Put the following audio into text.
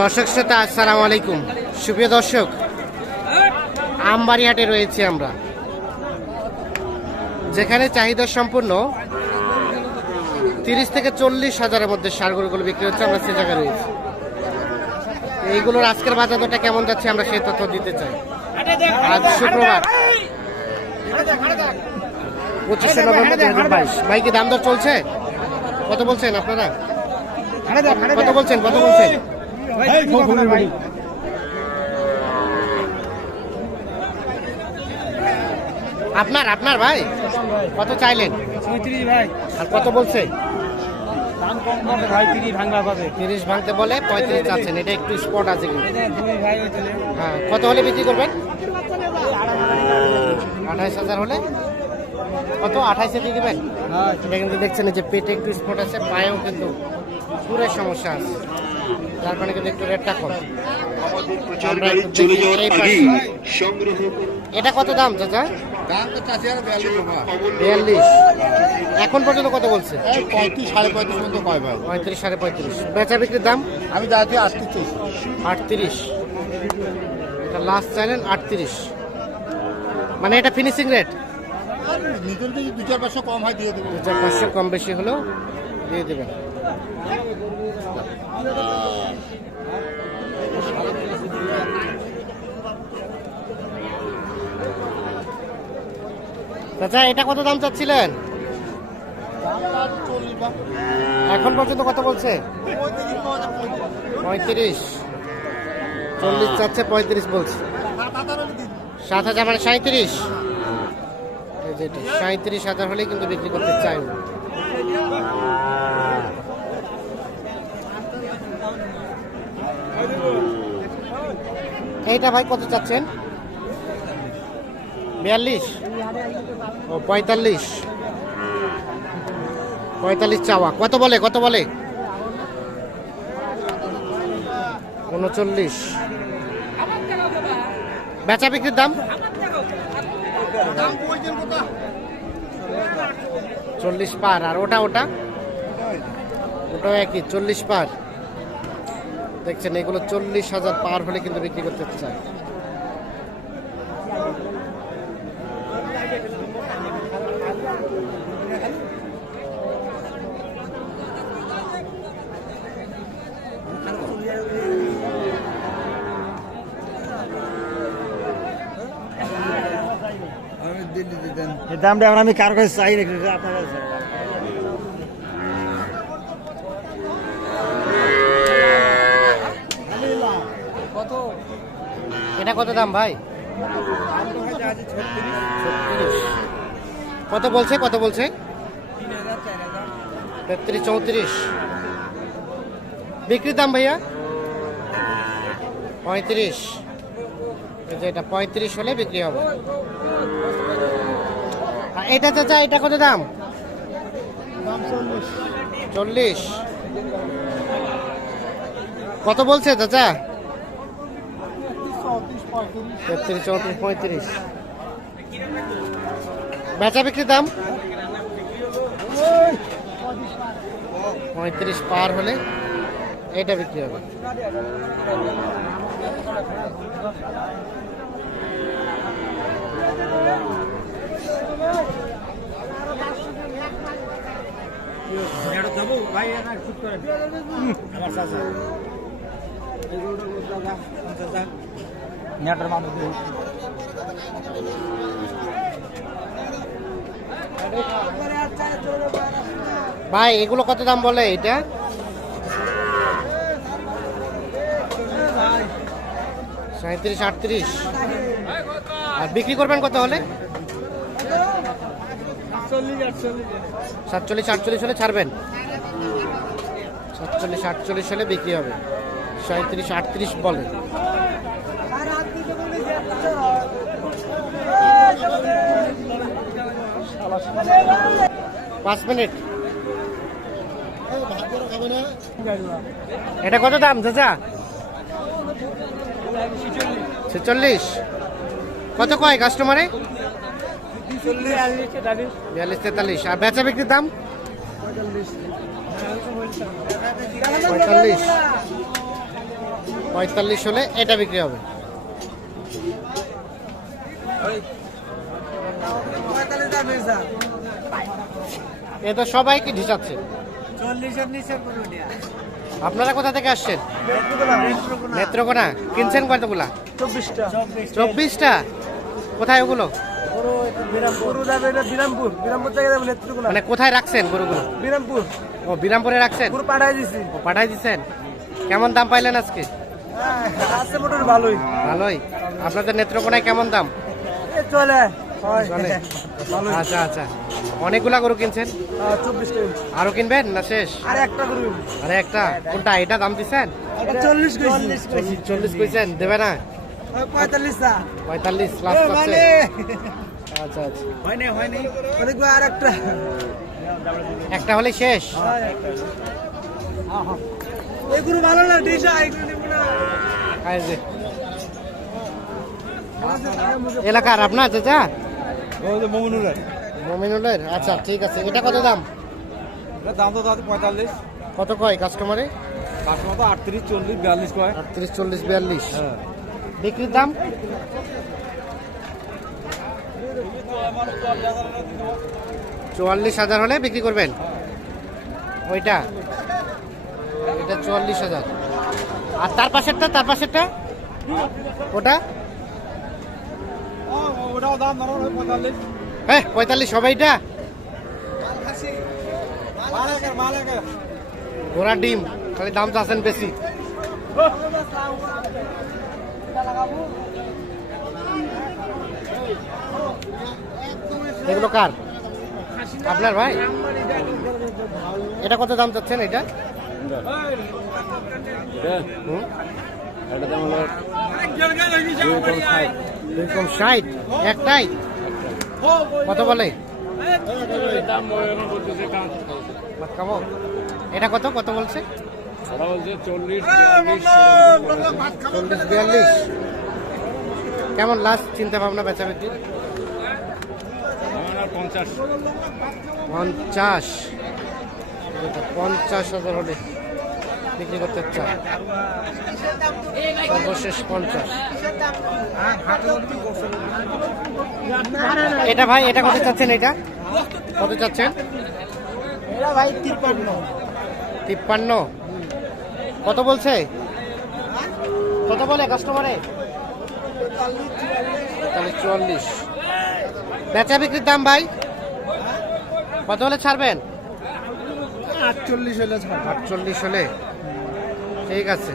দর্শক শ্রোতা আসসালামু আলাইকুম। সুপ্রিয় দর্শক, আমবাড়ি হাটে রয়েছি আমরা, যেখানে চাহিদা সম্পূর্ণ 30 থেকে 40 হাজারের মধ্যে ষাঁড় গরুগুলো বিক্রি হচ্ছে। আমরা সে জায়গায় রয়েছি। এইগুলোর আজকের বাজার দরটা কেমন যাচ্ছে আমরা সেই তথ্য দিতে চাই। আজ শুক্রবার 25 নভেম্বর 2022। ভাই কি দাম দর চলছে? কত বলছেন আপনারা? কত বলছেন? আপনার ভাই কত চাইলেন? 35 ভাই। আর কত বলছে? দাম কম বলে ভাই, 30 ভাঙবা পাবে। 30 ভাঙতে বলে 35 চাচ্ছেন। এটা একটু স্পট আছে কিন্তু। দুই ভাই হইছিলে। হ্যাঁ, কত হলে বিক্রি করবেন? 28,000 হলে। কত 28-এ দিয়ে দিবেন? হ্যাঁ, এটা কিন্তু দেখছেন যে পেটে একটু স্পট আছে, পায়েও কিন্তু পুরো সমস্যা আছে, যার কারণে কিন্তু একটু রেটটা কম। এটা কত দাম চাচা? 42। এখন পর্যন্ত কত বলছে? 35 35.5 মতো কয় ভাই? 35 35.5। বেচা বিক্রির দাম আমি যাচ্ছি 38। 38। এটা লাস্ট চাইলেন 38, মানে এটা ফিনিশিং রেট। নিজের যদি 2-4 কম হয় দিয়ে দেবো। 2-4-500 কম বেশি হলেও দিয়ে দেবেন। চাচা এটা কত দাম চাচ্ছিলেন? এখন পর্যন্ত কত বলছে? 35। 40 চাচ্ছে, 35 বলছে। 7,000 মানে 37। 37,000 হলেই কিন্তু বিক্রি করতে চাই। এইটা ভাই কত চাচ্ছেন? 42 ও 45। 45 চাওয়া। কত বলে? 39। বেচা বিক্রির দাম 40 পার। আর ওটাও একই 40 পার। দেখছেন এগুলো 40,000 পার হলে কিন্তু বিক্রি করতে চায়। এই দামটা এখন আমি কার কাছে চাই নাকি আপনার কাছে? এটা কত দাম ভাই? কত বলছে? 33 34। বিক্রির দাম ভাইয়া 35। এটা 35 হলে বিক্রি হবে। এটা চাচা এটা কত দাম? 40। কত বলছে চাচা? 33 34 35। বেচা বিক্রির দাম 35 পার হলে এটা বিক্রি হবে। ভাই এগুলো কত দাম বলে? এটা 37 38। আর বিক্রি করবেন কত হলে? 47 48 হলে ছাড়বেন। 47 48 হলে বিক্রি হবে। 37 38 বলে। পাঁচ মিনিট। এটা কত দাম চাচা? 46। কত কয় কাস্টমারে? 42 43। আর বেচা বিক্রির দাম 45। 45 হলে এটা বিক্রি হবে। এ তো সবাই কি ঢিসাচ্ছে। আপনারা কোথা থেকে আসছেন? নেত্রকোনা। কিনছেন কতগুলা? 24টা। কোথায় ওগুলো? মানে কোথায় রাখছেন গরুগুলো? ও বিরামপুরে রাখছেন। ও পাঠাই দিছেন। কেমন দাম পাইলেন আজকে? ভালোই। ভালোই। আপনাদের নেত্রকোনায় কেমন দাম? চলে চলে। আচ্ছা আচ্ছা, অনেকগুলা গরু কিনছেন? 24টা। আরো কিনবেন না শেষ? আর একটা গরু। আরে একটা কোনটা? এটা দাম দিচ্ছেন? 40 কইছেন, দেবে না? 45 লাস্ট করছে। আচ্ছা আচ্ছা, আর একটা একটা হলে শেষ। এই গরু ভালো না, ডিসা এই গরু নিব না। এই যে এলাকার আপনার চাচা? মমিনুলের। আচ্ছা ঠিক আছে, এটা কত দাম? দাম তো 45। কত কয় কাস্টমারে? কাস্টমার তো 38, 40, 42 কয়। 38, 40, 42। হ্যাঁ। বিক্রির দাম? 44,000 হলে বিক্রি করবেন। ওইটা এটা 44,000। আর তার পাশেরটা? তার পাশেরটা ওটা? ওটাও দাম ধরো 45। হ্যাঁ 45 হবে। এটা মালেকের ঘোড়া ডিম, খালি দাম চাচ্ছেন বেশি। এগুলো কার? আপনার ভাই? এটা কত দাম চাচ্ছেন এটা? হুম? 260 একটাই? কত বলে? কামো এটা কত কত বলছে? 40, 42। কেমন লাস্ট চিন্তা ভাবনা বেচা বিক্রি? 50,000 হলে বিক্রি করতে চায়। সর্বশেষ 50। এটা ভাই এটা কত চাচ্ছেন? এটা কত চাচ্ছেন? ভাই 53। 53। কত বলছে? কত বলে কাস্টমারে? 44। বেচা বিক্রির দাম ভাই কত হলে ছাড়বেন? 48 হলে ছাড়। 48 হলে ঠিক আছে।